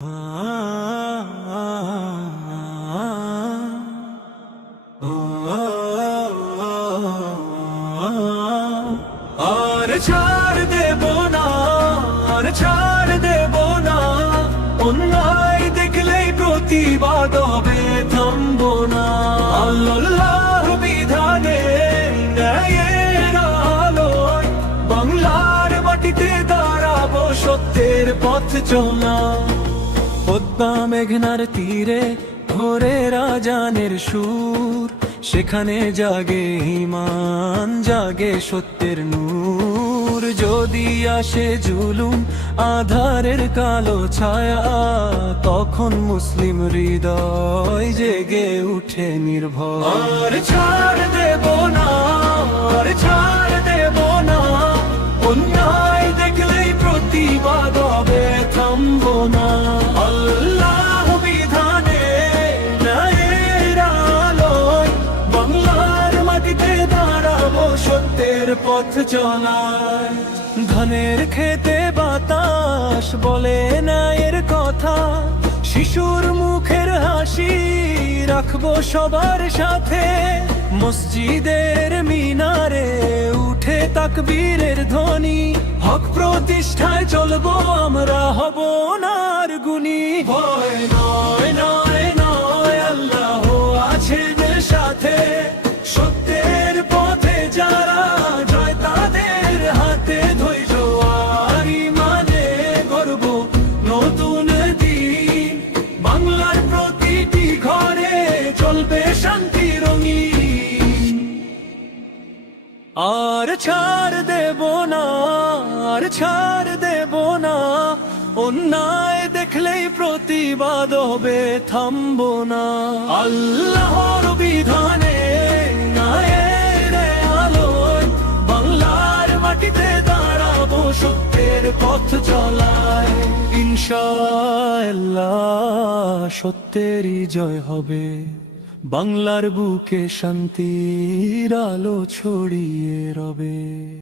আর ছাড় দেব না, আর ছাড় দেব না, অন্যায় দেখলেই প্রতিবাদ হবে, থামবো না। আল্লাহ বিধানে ন্যায়ের আলোয় বাংলার মাটিতে দাঁড়াবো, সত্যের পথ চলা। পদ্মা মেঘনার তীরে ভোরের আজানের সুর, সেখানে জাগে ঈমান, জাগে সত্যের নূর। যদি আসে জুলুম আধারের কালো ছায়া, তখন মুসলিম হৃদয় জেগে উঠে নির্ভয়। আর ছাড় দেব না, আর ছাড় দেব না, অন্যায় দেখলেই প্রতিবাদ হবে, থামবো না। আল্লাহ বিধানে ন্যায়ের আলোয় বাংলার মাটিতে দাঁড়াবো, সত্যের পথ চলায়। ধানের খেতে বাতাস বলে ন্যায়ের কথা, শিশুর মুখের হাসি রাখবো সবার সাথে। মসজিদের মিনারে উঠে তাকবীরের ধ্বনি, হক প্রতিষ্ঠায় চলবো আমরা, হব না আর গুণী। ভয় নয়, নয়, নয়, আল্লাহ আছেন সাথে, সত্যের পথে যারা জয় তাদের হাতে। ধৈর্য আর ঈমানে গর্ব নতুন দিন, বাংলার প্রতিটি ঘরে চলবে শান্তি রঙিন। আর ছাড় দেব না, আর ছাড় দেব না, অন্যায় দেখলেই প্রতিবাদ হবে, থামবো না। আল্লাহর বিধানে ন্যায়ের আলোয় বাংলার মাটিতে দাঁড়াবো, সত্যের পথ চলায়। ইনশাআল্লাহ সত্যেরই জয় হবে, বাংলার বুকে শান্তির আলো ছড়িয়ে রবে।